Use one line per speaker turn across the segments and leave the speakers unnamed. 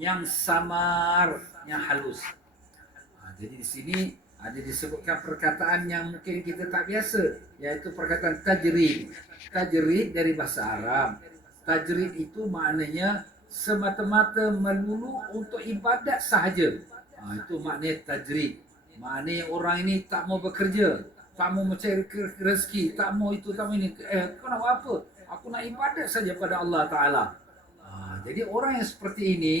yang samar, yang halus. Ha, jadi di sini ada disebutkan perkataan yang mungkin kita tak biasa iaitu perkataan tajrid. Tajrid dari bahasa Arab. Tajrid itu maknanya semata-mata melulu untuk ibadat sahaja. Ha, itu maknanya tajrid. Maknanya orang ini tak mau bekerja, tak mau mencari rezeki, tak mau itu, tak mau ini. Eh, kau nak buat apa? Aku nak ibadat saja pada Allah Ta'ala. Jadi orang yang seperti ini,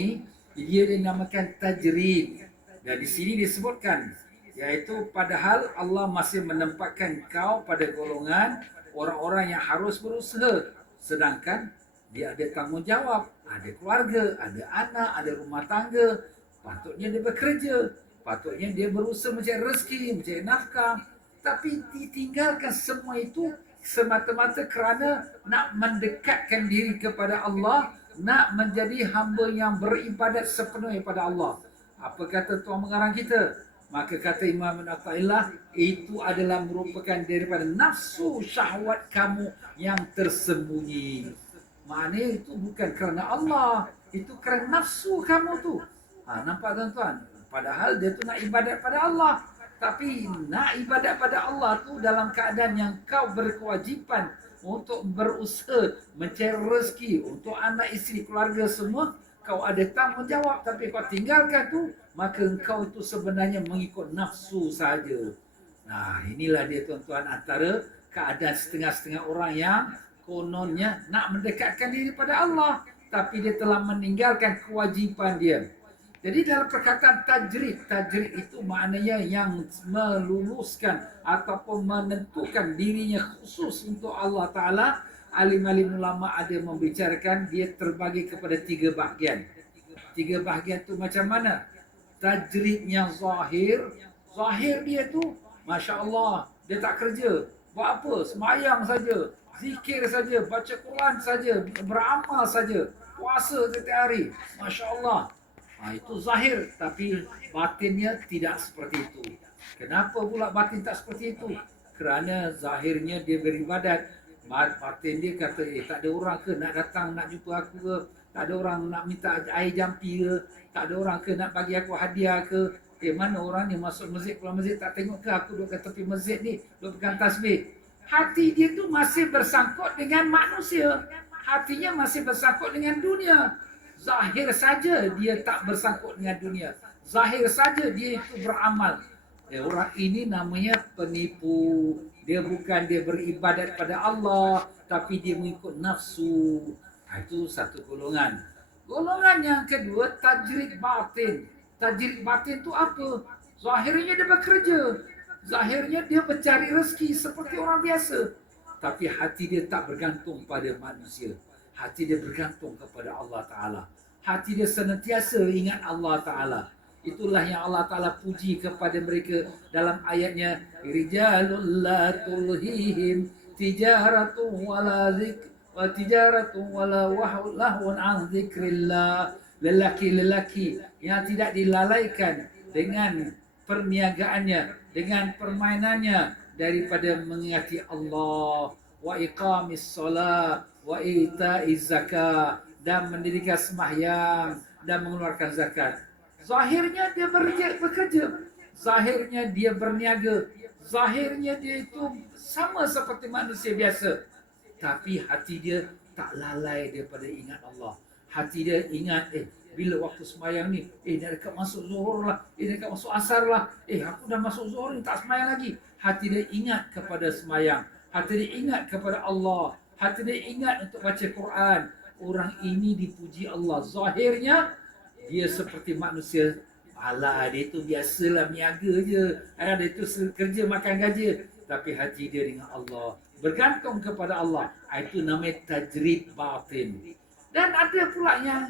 dia dinamakan tajrid. Dan di sini disebutkan Iaitu padahal Allah masih menempatkan kau pada golongan orang-orang yang harus berusaha. Sedangkan dia ada tanggungjawab, ada keluarga, ada anak, ada rumah tangga. Patutnya dia bekerja. Patutnya dia berusaha mencari rezeki, mencari nafkah. Tapi ditinggalkan semua itu semata-mata kerana nak mendekatkan diri kepada Allah, nak menjadi hamba yang beribadat sepenuhnya pada Allah. Apa kata tuan mengarang kita? Maka kata Imam Al-Ata'illah Itu adalah merupakan daripada nafsu syahwat kamu yang tersembunyi Maknanya itu bukan kerana Allah Itu kerana nafsu kamu tu ha, Nampak tuan-tuan? Padahal dia tu nak ibadat pada Allah Tapi nak ibadat pada Allah tu dalam keadaan yang kau berkewajipan Untuk berusaha mencari rezeki Untuk anak isteri keluarga semua Kau ada tanggungjawab tapi kau tinggalkan tu maka engkau itu sebenarnya mengikut nafsu saja. Nah, inilah dia tuan-tuan antara keadaan setengah-setengah orang yang kononnya nak mendekatkan diri pada Allah tapi dia telah meninggalkan kewajipan dia. Jadi dalam perkataan tajrid, tajrid itu maknanya yang meluluskan ataupun menentukan dirinya khusus untuk Allah Ta'ala. Alim-alim ulama ada membicarakan dia terbagi kepada tiga bahagian. Tiga bahagian itu macam mana? tajridnya zahir zahir dia tu masya Allah dia tak kerja buat apa semayang saja zikir saja baca Quran saja beramal saja puasa setiap hari masya Allah ha, itu zahir tapi batinnya tidak seperti itu. Kenapa pula batin tak seperti itu? Kerana zahirnya dia beribadat. Batin dia kata eh tak ada orang ke nak datang nak jumpa aku ke? Tak ada orang nak minta air jampi ke? Tak ada orang ke nak bagi aku hadiah ke? Eh mana orang ni masuk masjid? Pulang masjid tak tengok ke? Aku duduk kat tepi masjid ni duduk pegang tasbih. Hati dia tu masih bersangkut dengan manusia. Hatinya masih bersangkut dengan dunia zahir saja dia tak bersangkut dengan dunia zahir saja dia itu beramal eh, orang ini namanya penipu dia bukan dia beribadat pada Allah tapi dia mengikut nafsu Ha, itu satu golongan. Golongan yang kedua, tajrid batin. Tajrid batin itu apa? Zahirnya dia bekerja. Zahirnya dia mencari rezeki seperti orang biasa. Tapi hati dia tak bergantung pada manusia. Hati dia bergantung kepada Allah Ta'ala. Hati dia senantiasa ingat Allah Ta'ala. Itulah yang Allah Ta'ala puji kepada mereka dalam ayatnya. Rijalul la tulhihim tijaratu wala zikr wa tijaratu wala lahun an zikrillah lelaki-lelaki yang tidak dilalaikan dengan perniagaannya dengan permainannya daripada mengingati Allah wa iqamis solat wa ita'iz zakat dan mendirikan sembahyang dan mengeluarkan zakat zahirnya dia bekerja zahirnya dia berniaga zahirnya dia itu sama seperti manusia biasa tapi hati dia tak lalai daripada ingat Allah. Hati dia ingat, eh, bila waktu semayang ni, eh, dah dekat masuk zuhur lah, eh, dah dekat masuk asar lah, eh, aku dah masuk zuhur ni, tak semayang lagi. Hati dia ingat kepada semayang. Hati dia ingat kepada Allah. Hati dia ingat untuk baca Quran. Orang ini dipuji Allah. Zahirnya, dia seperti manusia. Alah, dia tu biasalah niaga je. Eh, dia tu kerja makan gaji. Tapi hati dia dengan Allah bergantung kepada Allah. Ah, itu namanya tajrid batin. Dan ada pula yang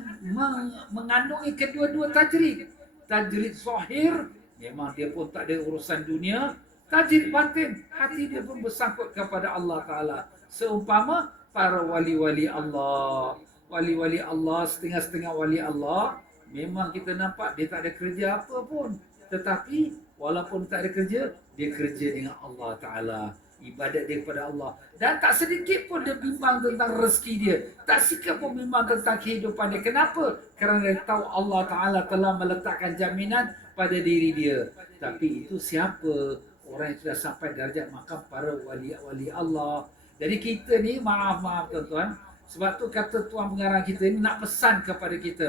mengandungi kedua-dua tajrid. Tajrid zahir, memang dia pun tak ada urusan dunia. Tajrid batin, hati dia pun bersangkut kepada Allah Ta'ala. Seumpama para wali-wali Allah. Wali-wali Allah, setengah-setengah wali Allah. Memang kita nampak dia tak ada kerja apa pun. Tetapi walaupun tak ada kerja, dia kerja dengan Allah Ta'ala ibadat dia kepada Allah. Dan tak sedikit pun dia bimbang tentang rezeki dia. Tak sikit pun bimbang tentang kehidupan dia. Kenapa? Kerana dia tahu Allah Ta'ala telah meletakkan jaminan pada diri dia. Tapi itu siapa? Orang yang sudah sampai darjat makam para wali-wali Allah. Jadi kita ni, maaf-maaf tuan-tuan. Sebab tu kata tuan pengarang kita ni nak pesan kepada kita.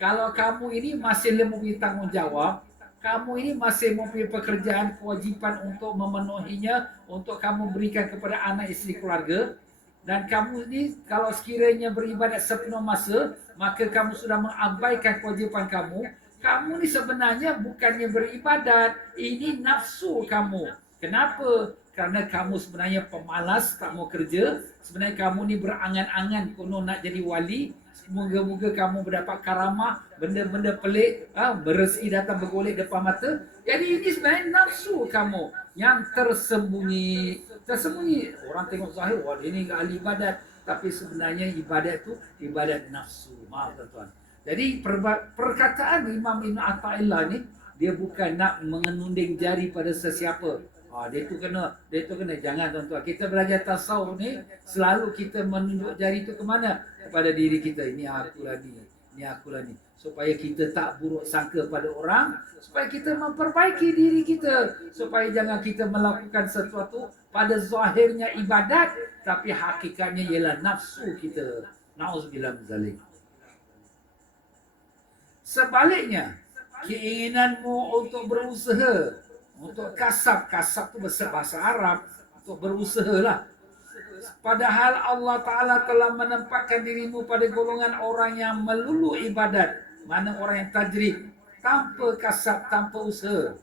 Kalau kamu ini masih mempunyai tanggungjawab, kamu ini masih mempunyai pekerjaan kewajipan untuk memenuhinya untuk kamu berikan kepada anak isteri keluarga dan kamu ini kalau sekiranya beribadat sepenuh masa maka kamu sudah mengabaikan kewajipan kamu kamu ini sebenarnya bukannya beribadat ini nafsu kamu kenapa kerana kamu sebenarnya pemalas tak mau kerja sebenarnya kamu ni berangan-angan konon nak jadi wali Moga-moga kamu mendapat karamah, benda-benda pelik, ha, beresi datang bergolek depan mata. Jadi ini sebenarnya nafsu kamu yang tersembunyi. Tersembunyi. Orang tengok zahir, wah dia ni ahli ibadat. Tapi sebenarnya ibadat tu ibadat nafsu. Maaf tuan-tuan. Jadi perkataan Imam Ibn Atta'illah ni, dia bukan nak mengenunding jari pada sesiapa. Ha, dia tu kena, dia tu kena jangan tuan-tuan. Kita belajar tasawuf ni selalu kita menunjuk jari tu ke mana? Kepada diri kita. Ini aku lah ni. Ini aku lah ni. Supaya kita tak buruk sangka pada orang, supaya kita memperbaiki diri kita, supaya jangan kita melakukan sesuatu pada zahirnya ibadat tapi hakikatnya ialah nafsu kita. Nauzubillah zalim. Sebaliknya, keinginanmu untuk berusaha kasab, kasab tu bahasa, Arab untuk berusaha lah. Padahal Allah Ta'ala telah menempatkan dirimu pada golongan orang yang melulu ibadat. Mana orang yang tajrid. Tanpa kasab, tanpa usaha.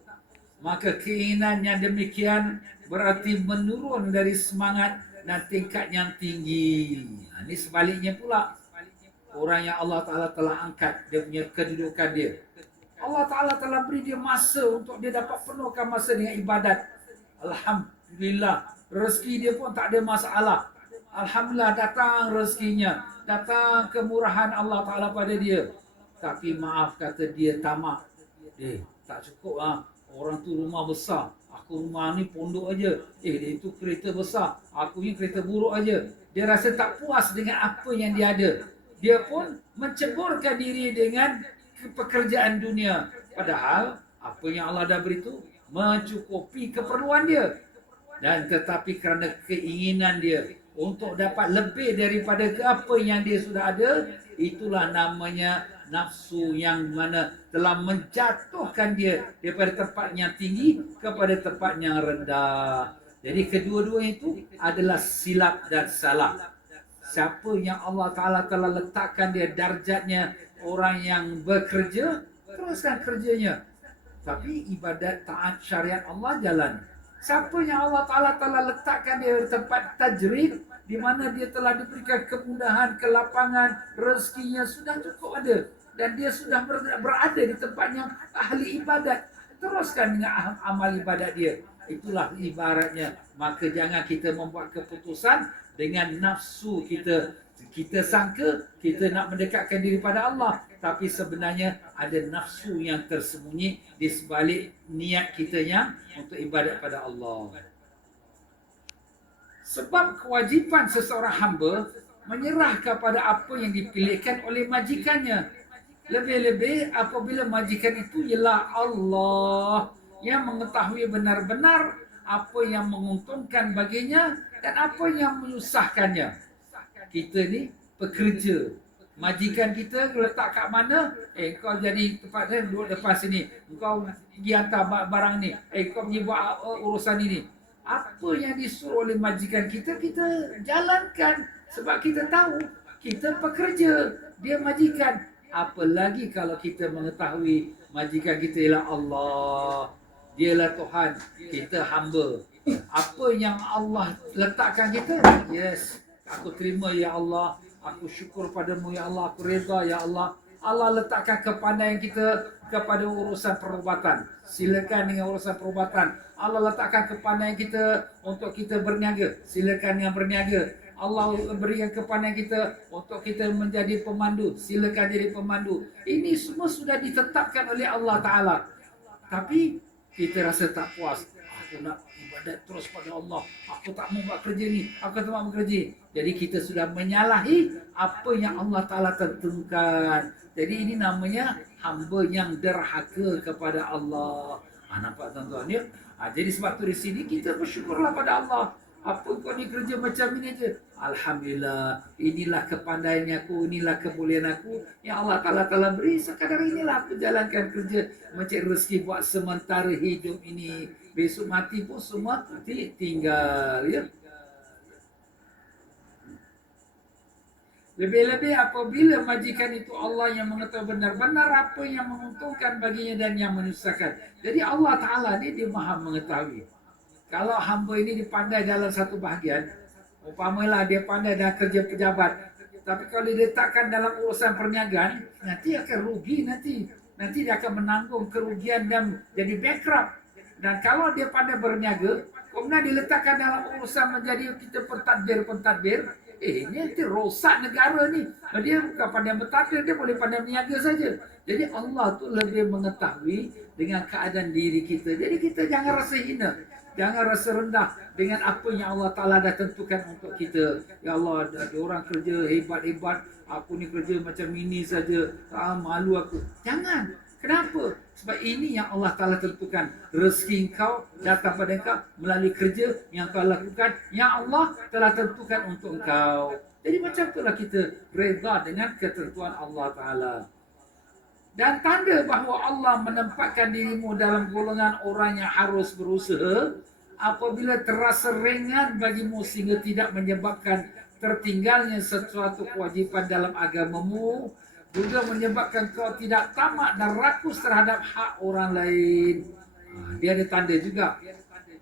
Maka keinginan yang demikian berarti menurun dari semangat dan tingkat yang tinggi. Ha, ini sebaliknya pula. Orang yang Allah Ta'ala telah angkat dia punya kedudukan dia. Allah Ta'ala telah beri dia masa untuk dia dapat penuhkan masa dengan ibadat. Alhamdulillah. Rezeki dia pun tak ada masalah. Alhamdulillah datang rezekinya. Datang kemurahan Allah Ta'ala pada dia. Tapi maaf kata dia tamak. Eh, tak cukup lah. Orang tu rumah besar. Aku rumah ni pondok aja. Eh, dia itu kereta besar. Aku ni kereta buruk aja. Dia rasa tak puas dengan apa yang dia ada. Dia pun menceburkan diri dengan pekerjaan dunia. Padahal apa yang Allah dah beri itu mencukupi keperluan dia. Dan tetapi kerana keinginan dia untuk dapat lebih daripada ke apa yang dia sudah ada, itulah namanya nafsu yang mana telah menjatuhkan dia daripada tempat yang tinggi kepada tempat yang rendah. Jadi kedua-dua itu adalah silap dan salah. Siapa yang Allah Ta'ala telah letakkan dia darjatnya orang yang bekerja teruskan kerjanya. Tapi ibadat taat syariat Allah jalan. Siapa yang Allah Taala telah letakkan dia di tempat tajrid di mana dia telah diberikan kemudahan kelapangan rezekinya sudah cukup ada. Dan dia sudah berada di tempat yang ahli ibadat. Teruskan dengan amal ibadat dia. Itulah ibaratnya. Maka jangan kita membuat keputusan dengan nafsu kita kita sangka kita nak mendekatkan diri pada Allah tapi sebenarnya ada nafsu yang tersembunyi di sebalik niat kita yang untuk ibadat pada Allah. Sebab kewajipan seseorang hamba menyerah kepada apa yang dipilihkan oleh majikannya. Lebih-lebih apabila majikan itu ialah Allah yang mengetahui benar-benar apa yang menguntungkan baginya dan apa yang menyusahkannya kita ni pekerja. Majikan kita letak kat mana? Eh kau jadi tempat ni duduk depan sini. Kau pergi hantar barang ni. Eh kau pergi buat uh, urusan ini. Apa yang disuruh oleh majikan kita kita jalankan. Sebab kita tahu kita pekerja. Dia majikan. Apa lagi kalau kita mengetahui majikan kita ialah Allah. Dialah Tuhan. Kita hamba. Apa yang Allah letakkan kita? Yes Aku terima ya Allah. Aku syukur padamu ya Allah. Aku reda ya Allah. Allah letakkan kepandaian kita kepada urusan perubatan. Silakan dengan urusan perubatan. Allah letakkan kepandaian kita untuk kita berniaga. Silakan dengan berniaga. Allah berikan kepandaian kita untuk kita menjadi pemandu. Silakan jadi pemandu. Ini semua sudah ditetapkan oleh Allah Ta'ala. Tapi kita rasa tak puas. aku nak ibadat terus pada Allah. Aku tak mau buat kerja ni. Aku tak mau bekerja. Jadi kita sudah menyalahi apa yang Allah Ta'ala tentukan. Jadi ini namanya hamba yang derhaka kepada Allah. Ha, nampak tuan-tuan ya? Ha, jadi sebab tu di sini kita bersyukurlah pada Allah. Apa kau ni kerja macam ini aja? Alhamdulillah. Inilah kepandaian aku, inilah kebolehan aku yang Allah Taala telah beri. Sekadar inilah aku jalankan kerja mencari rezeki buat sementara hidup ini. Besok mati pun semua tinggal ya. Lebih-lebih apabila majikan itu Allah yang mengetahui benar-benar apa yang menguntungkan baginya dan yang menyusahkan. Jadi Allah Ta'ala ni dia maha mengetahui kalau hamba ini dipandai dalam satu bahagian, umpamalah dia pandai dah kerja pejabat, tapi kalau diletakkan dalam urusan perniagaan, nanti akan rugi nanti. Nanti dia akan menanggung kerugian dan jadi bankrupt. Dan kalau dia pandai berniaga, kemudian diletakkan dalam urusan menjadi kita pentadbir-pentadbir, eh ini nanti rosak negara ni. Dia bukan pandai bertakbir, dia boleh pandai berniaga saja. Jadi Allah tu lebih mengetahui dengan keadaan diri kita. Jadi kita jangan rasa hina. Jangan rasa rendah dengan apa yang Allah Ta'ala dah tentukan untuk kita. Ya Allah, ada orang kerja hebat-hebat. Aku ni kerja macam ini saja. Ah, malu aku. Jangan. Kenapa? Sebab ini yang Allah Ta'ala tentukan. Rezeki kau datang pada kau melalui kerja yang kau lakukan. Yang Allah telah tentukan untuk kau. Jadi macam itulah kita reda dengan ketentuan Allah Ta'ala. Dan tanda bahawa Allah menempatkan dirimu dalam golongan orang yang harus berusaha apabila terasa ringan bagimu sehingga tidak menyebabkan tertinggalnya sesuatu kewajipan dalam agamamu juga menyebabkan kau tidak tamak dan rakus terhadap hak orang lain. Ha, dia ada tanda juga.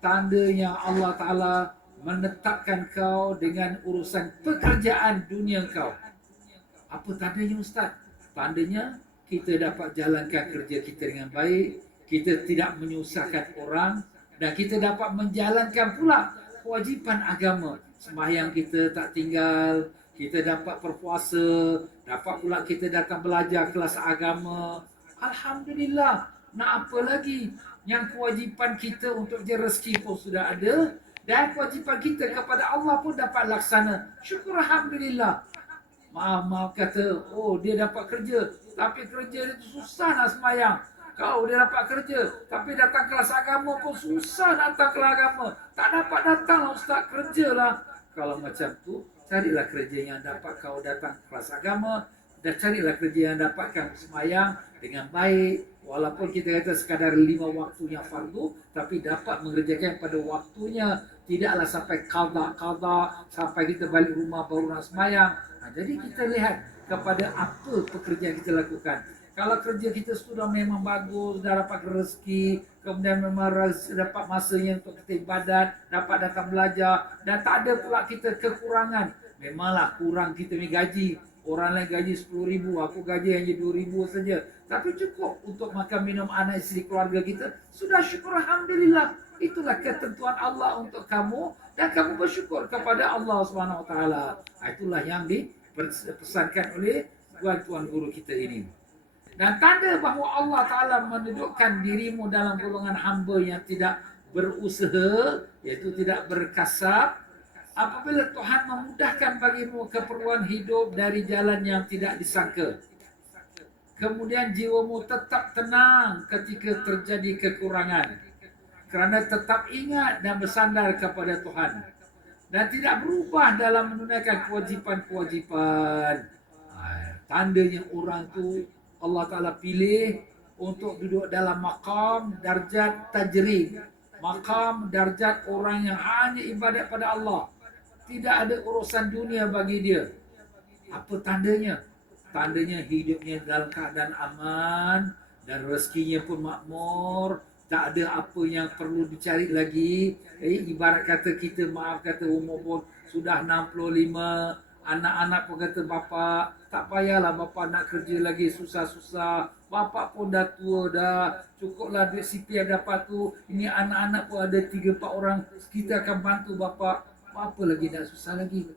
Tandanya Allah Ta'ala menetapkan kau dengan urusan pekerjaan dunia kau. Apa tandanya Ustaz? Tandanya kita dapat jalankan kerja kita dengan baik, kita tidak menyusahkan orang dan kita dapat menjalankan pula kewajipan agama. Sembahyang kita tak tinggal, kita dapat berpuasa, dapat pula kita datang belajar kelas agama. Alhamdulillah. Nak apa lagi? Yang kewajipan kita untuk je rezeki pun sudah ada dan kewajipan kita kepada Allah pun dapat laksana. Syukur Alhamdulillah. Maaf-maaf kata, oh dia dapat kerja. Tapi kerja itu susah nak semayang. Kau dia dapat kerja. Tapi datang kelas agama pun susah datang kelas agama. Tak dapat datang lah ustaz kerja lah. Kalau macam tu, carilah kerja yang dapat kau datang kelas agama. Dan carilah kerja yang dapatkan semayang dengan baik. Walaupun kita kata sekadar lima waktunya fardu. Tapi dapat mengerjakan pada waktunya. Tidaklah sampai kada-kada. Sampai kita balik rumah baru nak semayang. Nah, jadi kita lihat kepada apa pekerjaan kita lakukan. Kalau kerja kita sudah memang bagus, dah dapat rezeki, kemudian memang dapat masanya untuk kita ibadat, dapat datang belajar, dan tak ada pula kita kekurangan. Memanglah kurang kita ni gaji. Orang lain gaji RM10,000, aku gaji hanya RM2,000 saja. Tapi cukup untuk makan minum anak isteri keluarga kita. Sudah syukur Alhamdulillah. Itulah ketentuan Allah untuk kamu dan kamu bersyukur kepada Allah SWT. Itulah yang di dipesankan oleh tuan-tuan guru kita ini. Dan tanda bahawa Allah Ta'ala mendudukkan dirimu dalam golongan hamba yang tidak berusaha, iaitu tidak berkasab, apabila Tuhan memudahkan bagimu keperluan hidup dari jalan yang tidak disangka. Kemudian jiwamu tetap tenang ketika terjadi kekurangan. Kerana tetap ingat dan bersandar kepada Tuhan dan tidak berubah dalam menunaikan kewajipan-kewajipan. Tandanya orang tu Allah Ta'ala pilih untuk duduk dalam makam darjat tajrid. Makam darjat orang yang hanya ibadat pada Allah. Tidak ada urusan dunia bagi dia. Apa tandanya? Tandanya hidupnya dalam keadaan aman dan rezekinya pun makmur tak ada apa yang perlu dicari lagi. Eh, ibarat kata kita maaf kata umur pun sudah 65, anak-anak pun kata bapa, tak payahlah bapa nak kerja lagi susah-susah. Bapa pun dah tua dah, cukuplah duit CPF dapat tu. Ini anak-anak pun ada 3 4 orang, kita akan bantu bapa. Apa lagi dah susah lagi.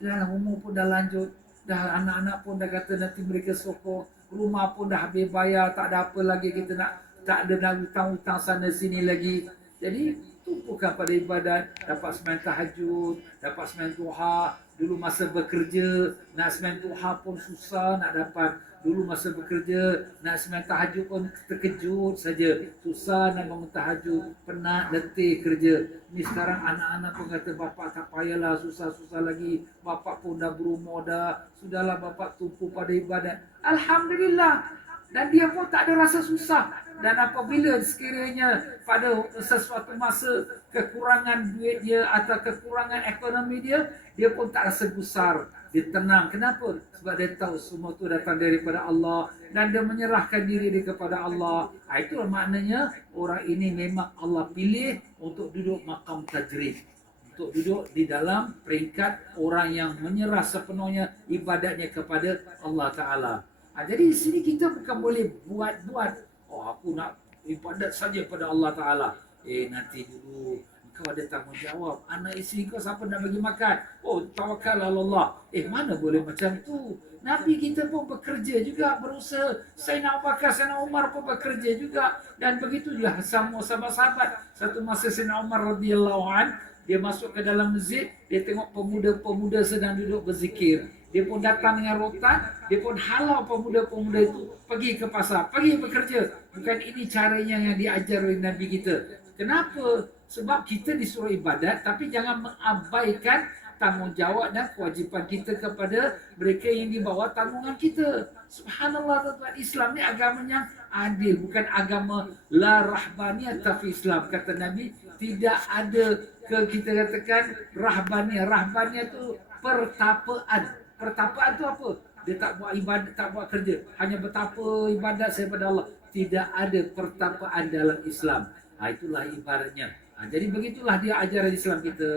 Dah umur pun dah lanjut. Dah anak-anak pun dah kata nanti mereka sokong. Rumah pun dah habis bayar, tak ada apa lagi kita nak tak ada nak hutang-hutang sana sini lagi. Jadi tumpukan pada ibadat, dapat sembahyang tahajud, dapat sembahyang duha. Dulu masa bekerja, nak sembahyang duha pun susah nak dapat. Dulu masa bekerja, nak sembahyang tahajud pun terkejut saja. Susah nak bangun tahajud, penat, letih kerja. Ni sekarang anak-anak pun kata, bapak tak payahlah susah-susah lagi. Bapak pun dah berumur dah. Sudahlah bapak tumpu pada ibadat. Alhamdulillah. Dan dia pun tak ada rasa susah. Dan apabila sekiranya pada sesuatu masa kekurangan duit dia atau kekurangan ekonomi dia, dia pun tak rasa gusar. Dia tenang. Kenapa? Sebab dia tahu semua itu datang daripada Allah dan dia menyerahkan diri dia kepada Allah. Ha, itulah maknanya orang ini memang Allah pilih untuk duduk makam tajrid. Untuk duduk di dalam peringkat orang yang menyerah sepenuhnya ibadatnya kepada Allah Ta'ala. Ha, jadi di sini kita bukan boleh buat-buat. Oh aku nak ibadat saja pada Allah Ta'ala. Eh nanti dulu kau ada tanggungjawab. Anak isteri kau siapa nak bagi makan? Oh tawakal Allah. Eh mana boleh macam tu? Nabi kita pun bekerja juga berusaha. Sayyidina Abu Bakar, Sayyidina Umar pun bekerja juga. Dan begitu juga semua sahabat-sahabat. Satu masa Sayyidina Umar radhiyallahu an dia masuk ke dalam masjid, dia tengok pemuda-pemuda sedang duduk berzikir. Dia pun datang dengan rotan, dia pun halau pemuda-pemuda itu pergi ke pasar, pergi bekerja. Bukan ini caranya yang diajar oleh Nabi kita. Kenapa? Sebab kita disuruh ibadat tapi jangan mengabaikan tanggungjawab dan kewajipan kita kepada mereka yang di bawah tanggungan kita. Subhanallah tuan Islam ni agama yang adil, bukan agama la rahbaniyah tapi Islam kata Nabi tidak ada ke kita katakan rahbaniyah. Rahbaniyah itu pertapaan pertapaan tu apa? Dia tak buat ibadat, tak buat kerja. Hanya betapa ibadat saya pada Allah. Tidak ada pertapaan dalam Islam. Ha, itulah ibaratnya. Ha, jadi begitulah dia ajaran Islam kita.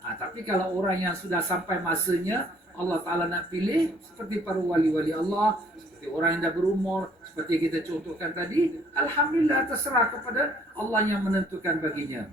Ha, tapi kalau orang yang sudah sampai masanya, Allah Ta'ala nak pilih seperti para wali-wali Allah, seperti orang yang dah berumur, seperti kita contohkan tadi, Alhamdulillah terserah kepada Allah yang menentukan baginya.